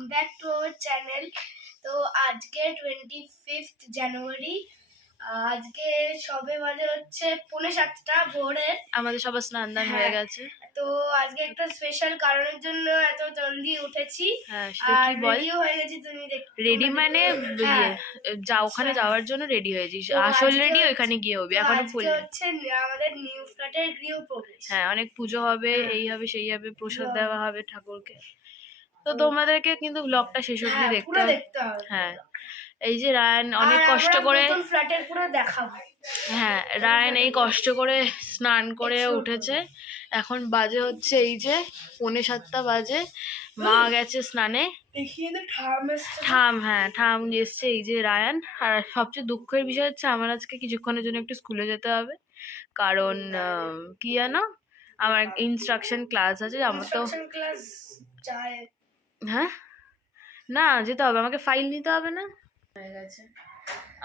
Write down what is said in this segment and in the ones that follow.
welcome back to our channel. তো আজকে 25th জানুয়ারি, আজকে সবে বাজে হচ্ছে 6:45 ভোরের। আমাদের সবার স্নান দান হয়ে গেছে। তো আজকে একটা স্পেশাল কারণের জন্য এত জলদি উঠেছি। আর রেডিও হয়ে গেছি। তুমি রেডি মানে যা ওখানে যাওয়ার জন্য রেডি হয়েছিস? আসল রেডি ওখানে গিয়ে হবি, এখনো ফুল হচ্ছে আমাদের নিউ ফ্ল্যাটের গৃহ প্রবেশ। হ্যাঁ, অনেক পুজো হবে, এই হবে সেই হবে, প্রসাদ দেওয়া হবে ঠাকুরকে। তো তোমাদেরকে কিন্তু ব্লগটা শেষ অবধি দেখতে হবে। হ্যাঁ, এই যে রায়ান অনেক কষ্ট করে ফ্ল্যাটের পুরো দেখাবো। হ্যাঁ, রায়ান এই কষ্ট করে স্নান করে উঠেছে। এখন বাজে হচ্ছে এই যে 6:45 বাজে। মা গেছে স্নানে। ঠাম এসছে। এই যে রায়ান। আর সবচেয়ে দুঃখের বিষয় হচ্ছে আমার আজকে কিছুক্ষণের জন্য একটু স্কুলে যেতে হবে, কারণ কি জানো, আমার ইনস্ট্রাকশন ক্লাস আছে। আমার তো হ্যাঁ না, যেতে হবে, আমাকে ফাইল নিতে হবে না। হয়ে গেছে,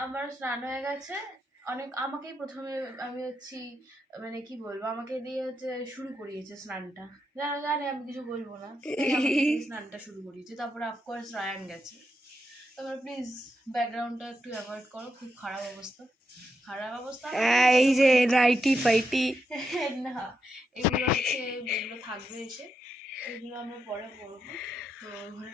আমার স্নান হয়ে গেছে। আমাকেই প্রথমে আমি হচ্ছি মানে কি বলবো, আমাকে দিয়ে হচ্ছে শুরু করিয়েছে স্নানটা। জানে আমি কিছু বলবো না, স্নানটা শুরু করিয়েছে। তারপরে অফকোর্স রায়ান গেছে। তারপর প্লিজ ব্যাকগ্রাউন্ডটা একটু অ্যাভয়েড করো, খুব খারাপ অবস্থা। এই যে নাইটি ফাইটি না, এগুলো থাকবে এসে, এগুলো আমরা পরে পড়বো। তো ঘরে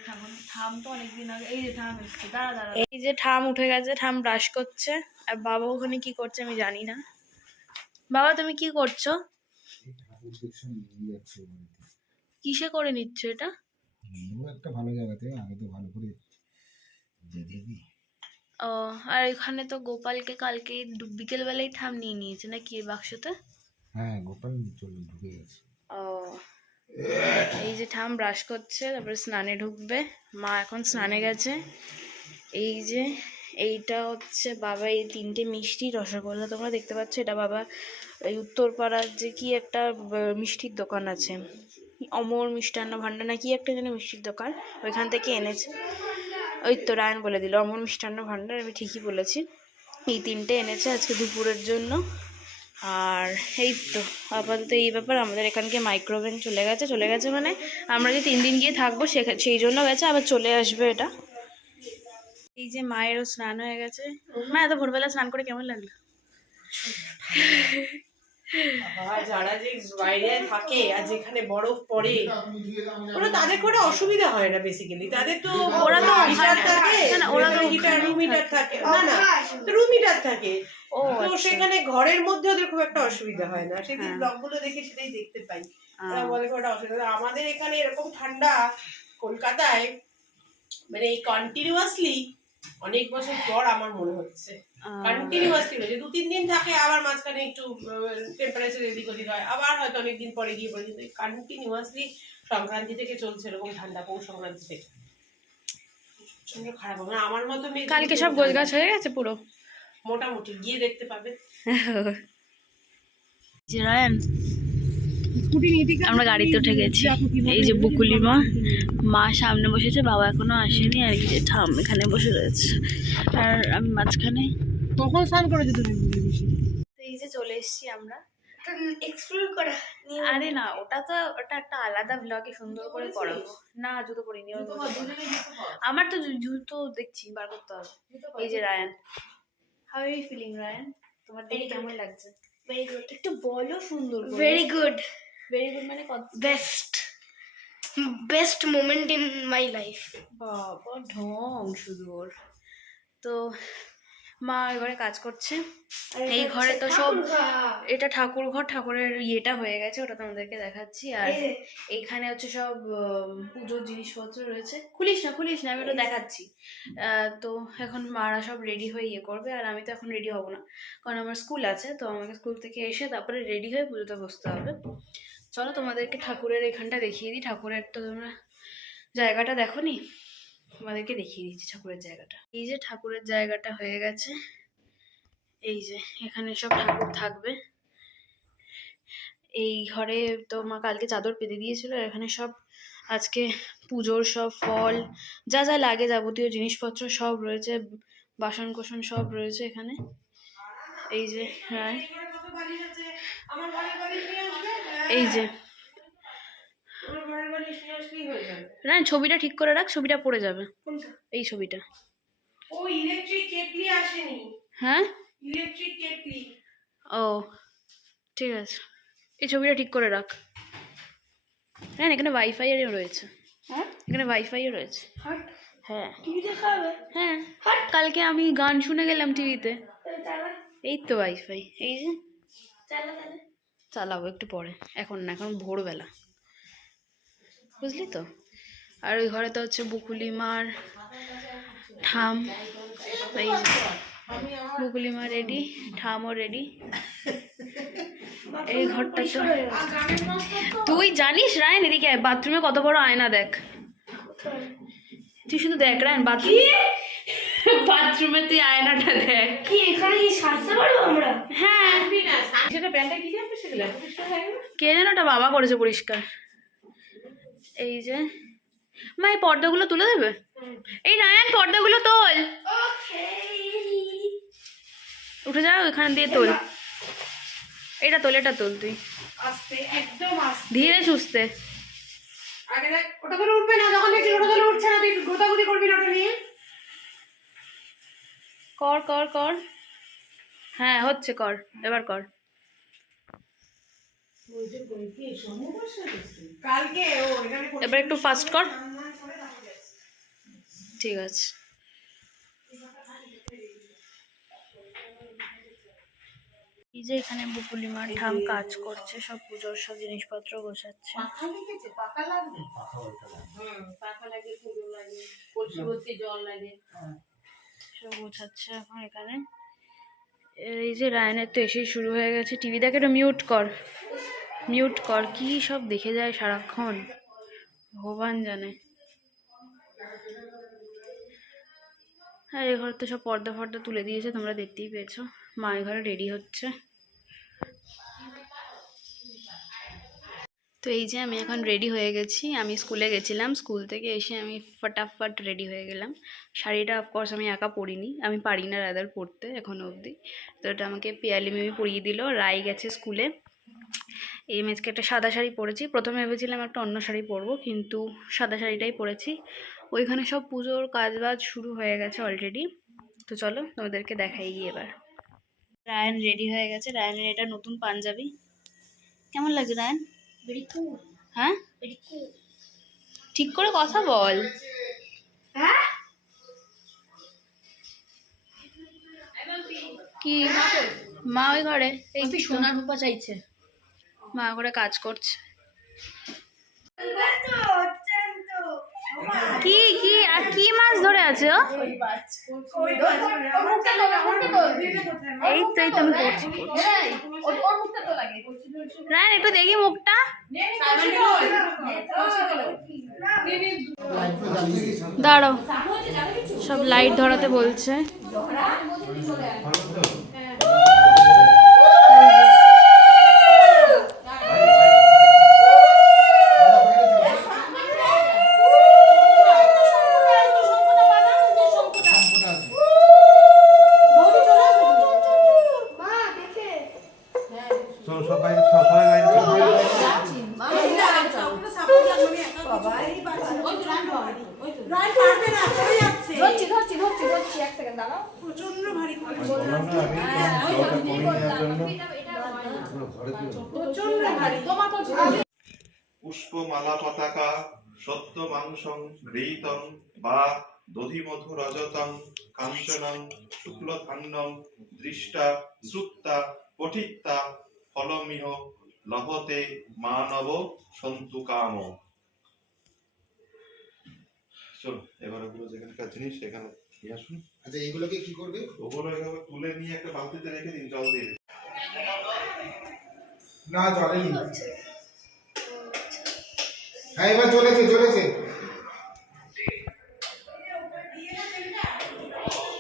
ঠাম তো অনেকদিন আগে, এই যে ঠাম এসছে, দাঁড়া এই যে ঠাম উঠে গেছে। ঠাম ব্রাশ করছে, আর বাবা ওখানে কি করছে আমি জানি না। বাবা তুমি কি করছো? কিসে করে নিচ্ছ এটা? একটা ভালো জায়গাতে আগে তো ভালো করে ও, আর এখানে তো গোপালকে কালকে বিকেল বেলায় ঠাম নিয়ে নিয়েছে নাকি বাক্সতে? হ্যাঁ, গোপাল ঢুকে গেছে। ও, এই যে ঠাম ব্রাশ করছে, তারপরে স্নানে ঢুকবে। মা এখন স্নানে গেছে। এই যে এইটা হচ্ছে বাবা, এই 3টে মিষ্টি রসগোল্লা তোমরা দেখতে পাচ্ছ, এটা বাবা এই উত্তরপাড়ার যে কি একটা মিষ্টির দোকান আছে, অমর মিষ্টান্ন ভান্ডার না কি একটা যেন মিষ্টির দোকান, ওইখান থেকে এনেছে। ওই তো রায়ন বলে দিল অমর মিষ্টান্ন ভান্ডার, আমি ঠিকই বলেছি। এই 3টে এনেছে আজকে দুপুরের জন্য। আর এই তো আপাতত এই ব্যাপার। আমাদের এখানকে মাইক্রোওভেন চলে গেছে মানে আমরা যে 3 দিন গিয়ে থাকবো সেই জন্য গেছে, আবার চলে আসবে এটা। এই যে মায়েরও স্নান হয়ে গেছে। মা এত ভোরবেলা স্নান করে কেমন লাগলো? যারা যে বাইরে থাকে আর যেখানে বরফ পড়ে, ওরা তাদের কোনো অসুবিধা হয় না বেসিক্যালি। তাদের তো ওরা তো হিটার থাকে, ওরা তো রুম হিটার থাকে, না রুম হিটার থাকে। তো সেখানে ঘরের মধ্যে ওদের খুব একটা অসুবিধা হয় না। সেদিন ব্লগগুলো দেখে সেটাই দেখতে পাই, ওরা বলে খুব একটা অসুবিধা। আমাদের এখানে এরকম ঠান্ডা কলকাতায় মানে কন্টিনিউয়াসলি অনেক বছর পর আমার মনে হচ্ছে কন্টিনিউয়াসলি হয়েছে। 2-3 দিন থাকে, আবার মাঝখানে একটু টেম্পারেচার এদিক ওদিক হয়, আবার হয়তো অনেকদিন পরে গিয়ে পড়ে। কিন্তু কন্টিনিউয়াসলি সংক্রান্তি থেকে চলছে এরকম ঠান্ডা, পৌষ সংক্রান্তি থেকে। প্রচন্ড খারাপ হবে। আমার মতো মেয়ে কালকে সব গোছগাছ হয়ে গেছে পুরো মোটামুটি, গিয়ে দেখতে পাবে। আমরা গাড়িতে উঠে গেছি। এই যে বুকুলি মা সামনে বসেছে, বাবা এখনো আসেনি। আর এই যে ঠাম এখানে বসে রয়েছে, আর আমি মাঝখানে। কখন স্নান করেছো তুমি? এই যে চলে এসেছি আমরা। এক্সপ্লোর করা। আরে না, ওটা একটা আলাদা ব্লগে সুন্দর করে করাবো। না জুতো পরিনি, আমার তো জুতো দেখছি বার করতে হবে। এই যে Ryan, how are you feeling Ryan? তোমার দেখে কেমন লাগছে? Very good. একটু বলো সুন্দর। ভেরি গুড মানে কত best moment in my life. বাবা ঢং শুধু ওর। তো মা ঘরে কাজ করছে। এই ঘরে তো সব, এটা ঠাকুর ঘর, ঠাকুরের ইয়েটা হয়ে গেছে, ওটা তোমাদেরকে দেখাচ্ছি। আর এইখানে হচ্ছে সব পুজোর জিনিসপত্র রয়েছে। খুলিস না আমি ওটা দেখাচ্ছি। তো এখন মারা সব রেডি হয়ে ইয়ে করবে, আর আমি তো এখন রেডি হব না, কারণ আমার স্কুল আছে। তো আমাকে স্কুল থেকে এসে তারপরে রেডি হয়ে পুজোতে বসতে হবে। চলো তোমাদেরকে ঠাকুরের এখানটা দেখিয়ে দিই। ঠাকুরের তো তোমরা জায়গাটা দেখো নি, তোমাদেরকে দেখিয়ে দিচ্ছি ঠাকুরের জায়গাটা। এই যে ঠাকুরের জায়গাটা হয়ে গেছে। এই যে এখানে সব ঠাকুর থাকবে। এই ঘরে তো মা কালকে চাদর পেতে দিয়েছিল। এখানে সব আজকে পুজোর সব ফল যা যা লাগে, যাবতীয় জিনিসপত্র সব রয়েছে, বাসন কোসন সব রয়েছে এখানে। এই যে হ্যাঁ, এই যে আসলেই হয়ে যাবে। না ছবিটা ঠিক করে রাখ, ছবিটা পড়ে যাবে। এই ছবিটা। ও ইলেকট্রিক কেটলি আসেনি। হ্যাঁ ইলেকট্রিক কেটলি। ও ঠিক আছে, এই ছবিটা ঠিক করে রাখ। হ্যাঁ এখানে ওয়াইফাইও রয়েছে। হ্যাঁ এখানে ওয়াইফাইও রয়েছে। হাট হ্যাঁ টিভি দেখা হবে। হ্যাঁ কালকে আমি গান শুনে গেলাম টিভিতে। চালা এই তো ওয়াইফাই, এই যে চালা তাহলে। চালাবো একটু পরে, এখন না, এখন ভোরবেলা, বুঝলি তো। আর ওই ঘরে তো হচ্ছে বুকুলিমার ঠাম, এই যে বুকুলিমা রেডি, ঠামও রেডি। এই ঘরটা তো তুই জানিস রায়ন, এদিকে বাথরুমে কত বড় আয়না দেখ, তুই শুধু দেখ রায়ন বাথরুমে তুই আয়নাটা দেখ। কি এখানে কি সাজতে পারবো আমরা? হ্যাঁ সেটা প্যান্টটা কি যাবে সেগুলো পরিষ্কার হয়ে গেল। কে যেন ওটা বাবা করেছে পরিষ্কার। এই যে মা এই পর্দাগুলো তুলে দেবে। এই রায়ান পর্দাগুলো তোল, ওকে উঠে যা ওইখান দিয়ে তোল, এটা তোল, এটা তোল তুই আস্তে, একদম আস্তে, ধীরে সুস্থে। আগে দেখ ওটা করে উঠবে না, যখন দেখছিস ওটা করে উঠছে না তুই গোতাগুতি করবি না ওটা নিয়ে। কর কর কর, হ্যাঁ হচ্ছে, কর এবার কর। কালকে ও এখানে এবার একটু ফাস্ট কর, ঠিক আছে। এই যে এখানে বুকুলিমার ঠাম কাজ করছে, সব পুজোর সব জিনিসপত্র গোছাচ্ছে। পাকা লাগে, পুজো লাগে, কলসি ভর্তি জল লাগে, সব গোছাচ্ছে এখন এখানে। এই যে রায়নের তো এসেই শুরু হয়ে গেছে, টিভি দেখে, একটু মিউট কর, মিউট কর, কি সব দেখে যায় সারাক্ষণ, ভগবান জানে। আর এই ঘরে তো সব পর্দা ফর্দা তুলে দিয়েছে, তোমরা দেখতেই পেয়েছো। মা এই ঘরে রেডি হচ্ছে। তো এই যে আমি এখন রেডি হয়ে গেছি, আমি স্কুলে গেছিলাম, স্কুল থেকে এসে আমি ফটাফট রেডি হয়ে গেলাম। শাড়িটা অফকোর্স আমি একা পরিনি, আমি পারি না রাদার পরতে এখনও অবধি, তো এটা আমাকে পিয়ালি মিমি পরিয়ে দিল। রাই গেছে স্কুলে, এই মেজকে একটা সাদা শাড়ি পরেছি, প্রথমে ভেবেছিলাম একটা অন্য শাড়ি পরবো, কিন্তু সাদা শাড়িটাই পরেছি। ওইখানে সব পুজোর কাজবাজ শুরু হয়ে গেছে অলরেডি, তো চলো তোমাদেরকে দেখাই গিয়ে এবার। রায়ান রেডি হয়ে গেছে, রায়ানের এটা নতুন পাঞ্জাবি, কেমন লাগছে রায়ান? ভেরি কুল, হ্যাঁ ভেরি কুল। ঠিক করে কথা বল। হ্যাঁ কি মা ওই ঘরে, এই সোনার রূপা চাইছে, মা ঘরে কাজ করছে। কি কি আর কি মাছ ধরে আছে ও? এই তো এই তো আমি করছি, রায়ন একটু দেখি মুখটা, দাঁড়াও সব লাইট ধরাতে বলছে। পুষ্পমালা পতাকা সত্য মাংসং ঘৃতং বা দধিমধু রজতং কাঞ্চনং শুক্লধান্যং দৃষ্টা শ্রুত্তা পঠিত্তা ফলমিহ লভতে মানব সন্তু কাম। চলো এবার ওগুলো যেখানকার জিনিস সেখানে নিয়ে আসুন। আচ্ছা এইগুলোকে কি করবে? ওগুলো এভাবে তুলে নিয়ে একটা বালতিতে রেখে দিন, জল দিয়ে। না জলে নি। হ্যাঁ এবার চলেছে চলেছে।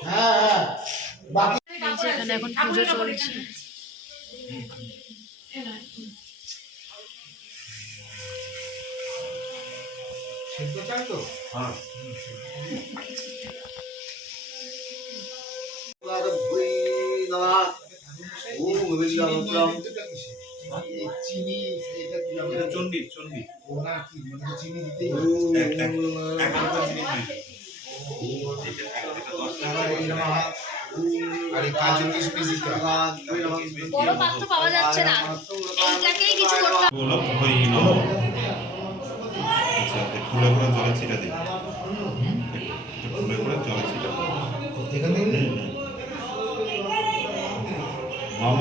হ্যাঁ হ্যাঁ বাকি এখানে এখন পুজো চলছে। সিদ্ধ চাল তো? হ্যাঁ ও চিনি এটা কি হবে? এটা চন্ডি চন্ডি ওনা কি মানে চিনি দিতেই এক রকম চিনি দিই আর এই নমঃ আর এই কাজু কিশমিশ বড় পাত্র পাওয়া যাচ্ছে না, এইটাকেই কিছু করতে হবে। গোলাপ হই নম আচ্ছা ফুলে করে জলে ছিটা দিই ফুলে করে জলে ছিটা এখান থেকে নম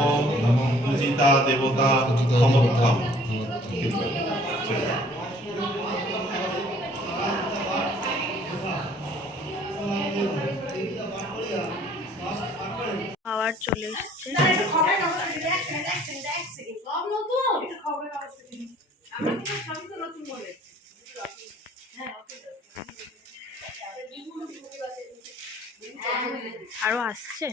পূজিতা দেবতা ক্ষমতাম খাবার চলে এসছে। আরো আসছে।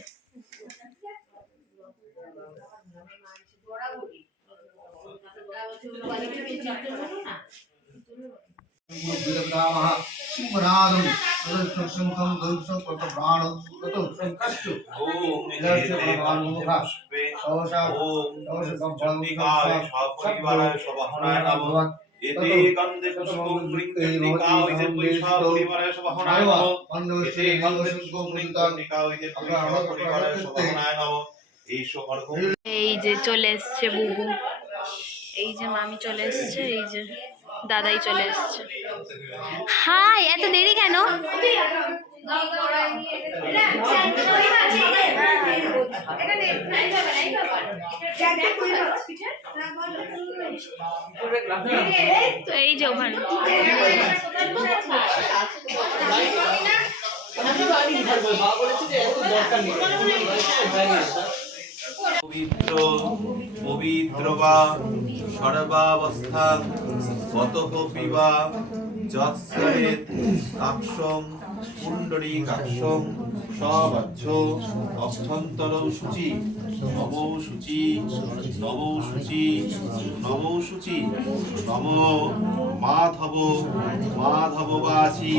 বিরকামः সিংহনাদম তদসংখ্যম দৌস কত প্রাণ কত সংকষ্ট ওম ইলাস্য ভগবানমুখা সহসা সহসা চন্ডিকায় সপরিবারায় সবাহনায় নমঃ এতে গন্ধে পুষ্পং বৃঙ্গিকা হইতে পৈষা পরিবারায় সবাহনায় নমঃ এতে গন্ধে পুষ্পং বৃঙ্গিকা হইতে পৈষা পরিবারায় সবাহনায় নমঃ এই সকর্ক এই যে চলে এসছে বুবু, এই যে মামি চলে এসছে, এই যে দাদাই চলে এসছে। হাই, এত দেরি কেন? এই যে ওখানে পবিত্র পবিত্র বা সর্বাবস্থা কতক পিবা যৎসরেত কাক্ষং পুণ্ডরী কাক্ষং সবাচ্ছ অভ্যন্তর শুচি নবৌ শুচি নবৌ শুচি নবৌ শুচি নম মাধব মাধব বাচি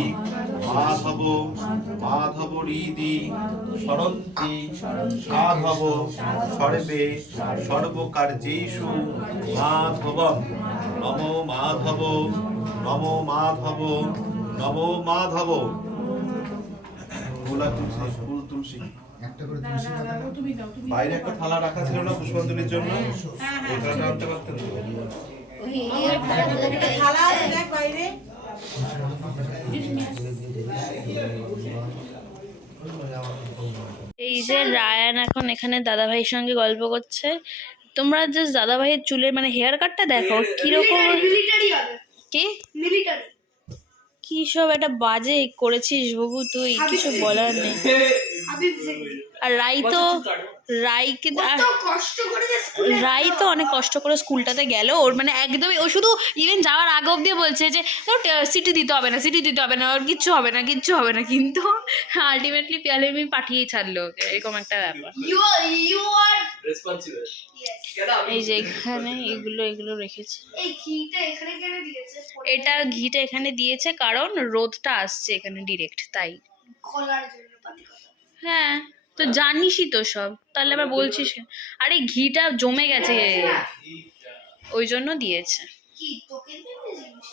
মাধব মাধব হৃদি সরন্তি সাধব সর্বে সর্বকার্যেষু মাধবম নম মাধব নম মাধব নম মাধব। গোলাপ তুলসী ফুল তুলসী একটা করে তুলসী পাতা বাইরে একটা থালা রাখা ছিল না পুষ্পাঞ্জলির জন্য, ওই থালাটা আনতে পারতেন তো। থালা আছে দেখ বাইরে। এই যে রায়ান এখন এখানে দাদা ভাইয়ের সঙ্গে গল্প করছে। তোমরা জাস্ট দাদা ভাইয়ের চুলের মানে হেয়ার কাটটা দেখো কিরকম, মিলিটারি হবে, কি মিলিটারি। কি সব একটা বাজে করেছিস বাবু, তুই কিছু বলার নেই। হাবিব সিং আর রাইকে কত কষ্ট করে যে স্কুলে রাই তো অনেক কষ্ট করে স্কুলটাতে গেল। ওর মানে একদমই, ও শুধু ইভেন যাওয়ার আগে অব্দি বলছে যে ওর সিটি দিতে হবে না, সিটি দিতে হবে না, ওর কিচ্ছু হবে না, কিচ্ছু হবে না, কিন্তু আলটিমেটলি পিয়ালেমি পাঠিয়েই ছাড়লো ওকে, এরকম একটা ব্যাপার। You are responsible. এই যে এখানে এগুলো রেখেছে। এই ঘিটা এখানে কেন দিয়েছে? এটা ঘিটা এখানে দিয়েছে কারণ রোদটা আসছে এখানে ডিরেক্ট, তাই। খোলার জন্য পাতি কথা। হ্যাঁ, তো জানিসই তো সব, তাহলে আবার বলছিস কেন? আরে ঘিটা জমে গেছে ওই জন্য দিয়েছে। কি তোকে দিতে জিনিস?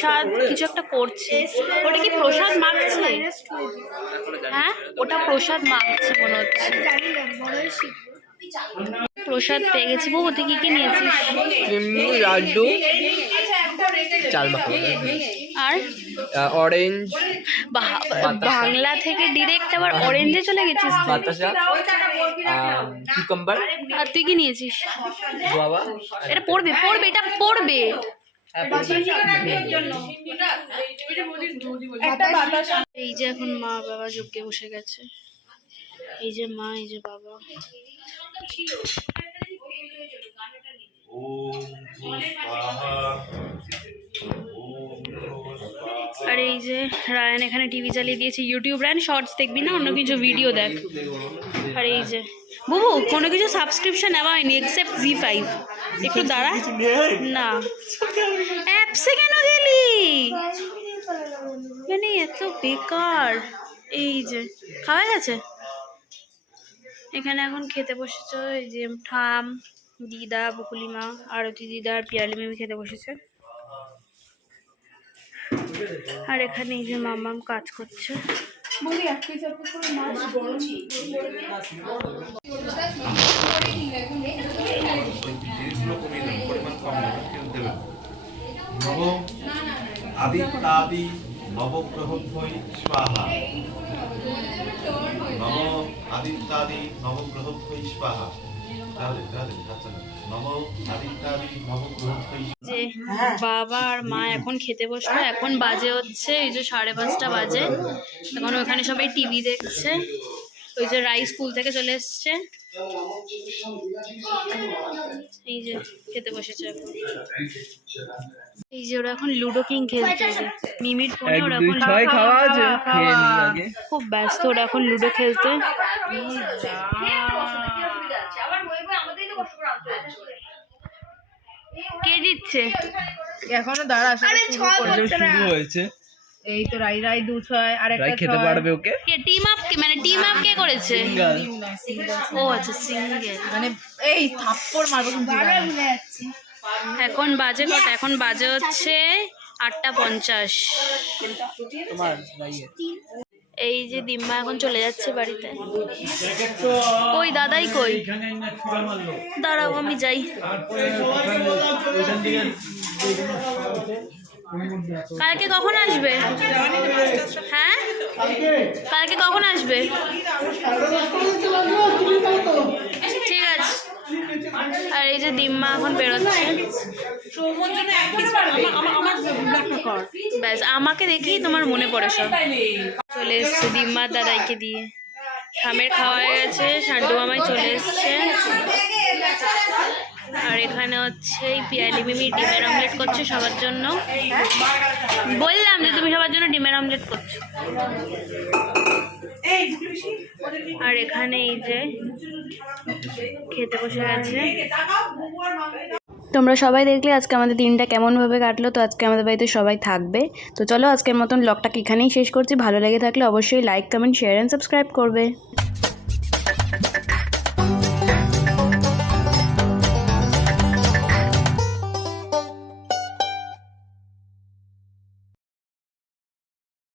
প্রসাদ কিছু একটা করছে। ওটা কি প্রসাদ মাখছে? হ্যাঁ, ওটা প্রসাদ মাখছে মনে হচ্ছে। জানি না, বড় শিব। প্রসাদ পেয়ে গেছি। বউ, তুই কি কি নিয়েছিস? লাড্ডু, চাল মাখা আর অরেঞ্জ, বাংলা থেকে ডিরেক্ট আবার অরেঞ্জে চলে গেছিস তুই। বাতাসা, কিউকাম্বার, আর তুই কি নিয়েছিস? গোয়াবা। এটা পড়বে, এটা পড়বে। এই যে এখন মা বাবা যজ্ঞে বসে গেছে। এই যে মা, এই যে বাবা। আর এই যে রায়ান এখানে টিভি চালিয়ে দিয়েছে। ইউটিউব রায়ান, শর্টস দেখবি না, অন্য কিছু ভিডিও দেখ। আর এই যে বুবু, কোনো কিছু সাবস্ক্রিপশন নেওয়া হয়নি এক্সেপ্ট Z5। একটু দাঁড়া না, অ্যাপসে কেন গেলি? মানে এত বেকার। এই যে খাওয়া গেছে। এখানে এখন খেতে বসেছে এই যে ঠাম, দিদা, বকুলিমা, আরতি দিদা আর পিয়ালি মিমি খেতে বসেছে। আর এখানে এই যে মামাম কাজ করছে। আদিত্যাদি নবগ্রহদ্বয় স্বাহা। নম আদিত্যাদি নবগ্রহদ্বয় স্বাহা। নম আদিত্যাদি নবগ্রহদ্বয়। যে বাবা আর মা এখন খেতে বসলো। এখন বাজে হচ্ছে এই যে 5:30 বাজে। এখন ওখানে সবাই টিভি দেখছে। ওই যে রাই স্কুল থেকে চলে এসছে। এই যে খেতে বসেছে এখন। এই যে ওরা এখন লুডো কিং খেলছে। মিমির ফোনে ওরা এখন খুব ব্যস্ত। ওরা এখন লুডো খেলতে। কে দিচ্ছে? এখনো দাঁড়া, শুরু হয়েছে। এই তো রাই 2-6 আর একটা খেতে পারবে ওকে। কে টিম আপ? কে মানে টিম আপ কে করেছে? ও আচ্ছা, সিঙ্গেল। মানে এই থাপ্পড় মারবো কিন্তু। এখন বাজে কটা? এখন বাজে হচ্ছে 8:50। এই যে দিম্মা এখন চলে যাচ্ছে বাড়িতে। কই দাদাই কই? দাঁড়াও আমি যাই। কালকে কখন আসবে? হ্যাঁ, কালকে কখন আসবে? ঠিক আছে। আর এই যে দিম্মা এখন বেরোচ্ছে। ব্যাস, আমাকে দেখেই তোমার মনে পড়ে সব। চলে এসছে দিম্মা দাদাইকে দিয়ে। ঠামের খাওয়া হয়ে গেছে, সান্টু মামাই চলে এসছে। আর এখানে হচ্ছে পিয়ালি মিমি ডিমের অমলেট করছে সবার জন্য। বললাম যে তুমি সবার জন্য ডিমের অমলেট করছো। আর এখানে এই যে খেতে বসে গেছে। তোমরা সবাই দেখলে আজকে আমাদের দিনটা কেমনভাবে কাটলো। তো আজকে আমাদের বাড়িতে সবাই থাকবে। তো চলো আজকের মতন ব্লগটাকে এখানেই শেষ করছি। ভালো লেগে থাকলে অবশ্যই like, comment, share and subscribe করবে।